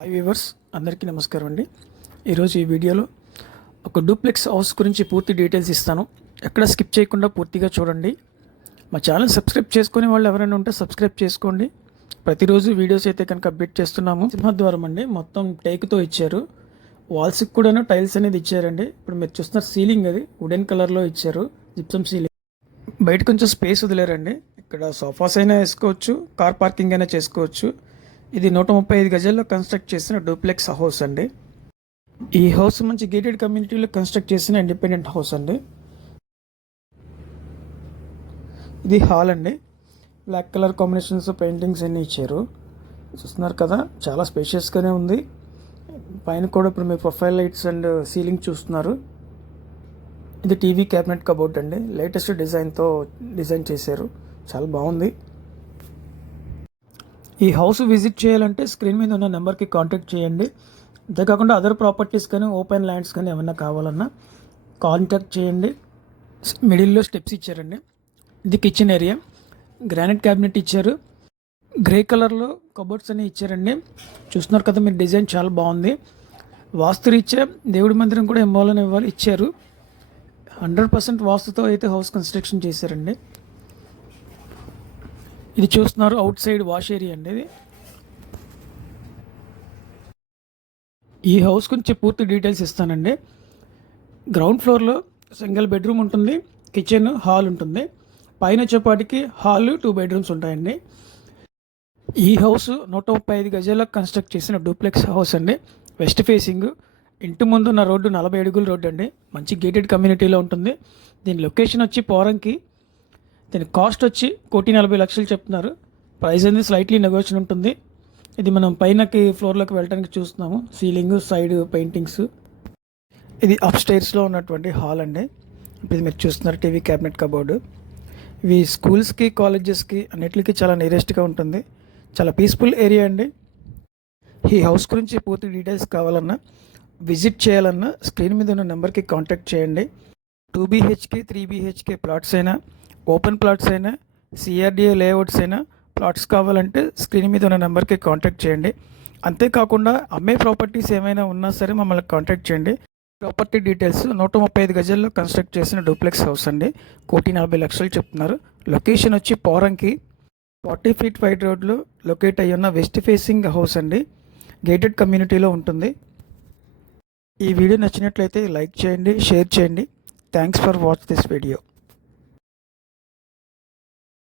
Hi viewers, అందరికీ నమస్కారం అండి. ఈరోజు ఈ వీడియోలో ఒక డూప్లెక్స్ హౌస్ గురించి పూర్తి డీటెయిల్స్ ఇస్తాను. ఎక్కడ స్కిప్ చేయకుండా పూర్తిగా చూడండి. మా ఛానల్ సబ్స్క్రైబ్ చేసుకునే వాళ్ళు ఎవరైనా ఉంటే సబ్స్క్రైబ్ చేసుకోండి. ప్రతిరోజు వీడియోస్ అయితే కనుక అప్డేట్ చేస్తున్నాము. సింహద్వారం అండి, మొత్తం టేక్తో ఇచ్చారు. వాల్స్కి కూడా టైల్స్ అనేది ఇచ్చారండి. ఇప్పుడు మీరు చూస్తున్న సీలింగ్ అది వుడెన్ కలర్లో ఇచ్చారు, జిప్సమ్ సీలింగ్. బయట కొంచెం స్పేస్ వదిలేరండి. ఇక్కడ సోఫాస్ అయినా వేసుకోవచ్చు, కార్ పార్కింగ్ అయినా చేసుకోవచ్చు. ఇది 135 గజాల్లో కన్స్ట్రక్ట్ చేసిన డూప్లెక్స్ హౌస్ అండి. ఈ హౌస్ మంచి గేటెడ్ కమ్యూనిటీలో కన్స్ట్రక్ట్ చేసిన ఇండిపెండెంట్ హౌస్ అండి. ఇది హాల్ అండి. బ్లాక్ కలర్ కాంబినేషన్స్ పెయింటింగ్స్ అన్నీ ఇచ్చారు. చూస్తున్నారు కదా, చాలా స్పేషియస్గానే ఉంది. పైన కూడా ఇప్పుడు మీరు ప్రొఫైల్ లైట్స్ అండ్ సీలింగ్ చూస్తున్నారు. ఇది టీవీ క్యాబినెట్ కబోర్డ్ అండి. లేటెస్ట్ డిజైన్ చేశారు, చాలా బాగుంది. ఈ హౌస్ విజిట్ చేయాలంటే స్క్రీన్ మీద ఉన్న నెంబర్కి కాంటాక్ట్ చేయండి. అంతేకాకుండా అదర్ ప్రాపర్టీస్ కానీ ఓపెన్ ల్యాండ్స్ కానీ ఏమన్నా కావాలన్నా కాంటాక్ట్ చేయండి. మిడిల్లో స్టెప్స్ ఇచ్చారండి. ఇది కిచెన్ ఏరియా. గ్రానైట్ క్యాబినెట్ ఇచ్చారు. గ్రే కలర్లో కబోర్డ్స్ అన్నీ ఇచ్చారండి. చూస్తున్నారు కదా మీరు, డిజైన్ చాలా బాగుంది. వాస్తురీత్యా దేవుడి మందిరం కూడా ఇవ్వాలి ఇచ్చారు. 100% వాస్తుతో అయితే హౌస్ కన్స్ట్రక్షన్ చేశారండి. ఇది చూస్తున్నారు అవుట్ సైడ్ వాష్ ఏరియా అండి. ఇది ఈ హౌస్ గురించి పూర్తి డీటెయిల్స్ ఇస్తానండి. గ్రౌండ్ ఫ్లోర్లో సింగిల్ బెడ్రూమ్ ఉంటుంది, కిచెన్, హాల్ ఉంటుంది. పైన వచ్చేపాటికి హాల్ 2 బెడ్రూమ్స్ ఉంటాయండి. ఈ హౌస్ 135 గజాల్లో కన్స్ట్రక్ట్ చేసిన డూప్లెక్స్ హౌస్ అండి. West facing. ఇంటి ముందు ఉన్న రోడ్డు 40 అడుగుల రోడ్డు అండి. మంచి గేటెడ్ కమ్యూనిటీలో ఉంటుంది. దీని లొకేషన్ వచ్చి పోరంకి. దీని కాస్ట్ వచ్చి 1,40,00,000 చెప్తున్నారు. ప్రైస్ అనేది స్లైట్లీ నెగోషియబుల్ ఉంటుంది. ఇది మనం పైనకి ఫ్లోర్లోకి వెళ్ళడానికి చూస్తున్నాము. Ceiling, side paintings. ఇది అప్ స్టైర్స్లో ఉన్నటువంటి హాల్ అండి. ఇది మీరు చూస్తున్నారు టీవీ క్యాబినెట్ కబోర్డు. ఇవి స్కూల్స్కి, కాలేజెస్కి అన్నిటికీ చాలా నియరెస్ట్గా ఉంటుంది. చాలా పీస్ఫుల్ ఏరియా అండి. ఈ హౌస్ గురించి పూర్తి డీటెయిల్స్ కావాలన్నా, విజిట్ చేయాలన్నా స్క్రీన్ మీద ఉన్న నెంబర్కి కాంటాక్ట్ చేయండి. 2 BHK 3 BHK ప్లాట్స్ అయినా, ఓపెన్ ప్లాట్స్ అయినా, CRDA లేఅవుట్స్ అయినా ప్లాట్స్ కావాలంటే స్క్రీన్ మీద ఉన్న నెంబర్కి కాంటాక్ట్ చేయండి. అంతేకాకుండా అమ్మే ప్రాపర్టీస్ ఏమైనా ఉన్నా సరే మమ్మల్ని కాంటాక్ట్ చేయండి. ప్రాపర్టీ డీటెయిల్స్ 135 గజాల్లో కన్స్ట్రక్ట్ చేసిన డూప్లెక్స్ హౌస్ అండి. 1,40,00,000 చెప్తున్నారు. లొకేషన్ వచ్చి పోరంకి 40 ఫీట్ వైడ్ రోడ్లో లొకేట్ అయ్యి ఉన్న వెస్ట్ ఫేసింగ్ హౌస్ అండి. గేటెడ్ కమ్యూనిటీలో ఉంటుంది. ఈ వీడియో నచ్చినట్లయితే లైక్ చేయండి, షేర్ చేయండి. Thanks for watch this video.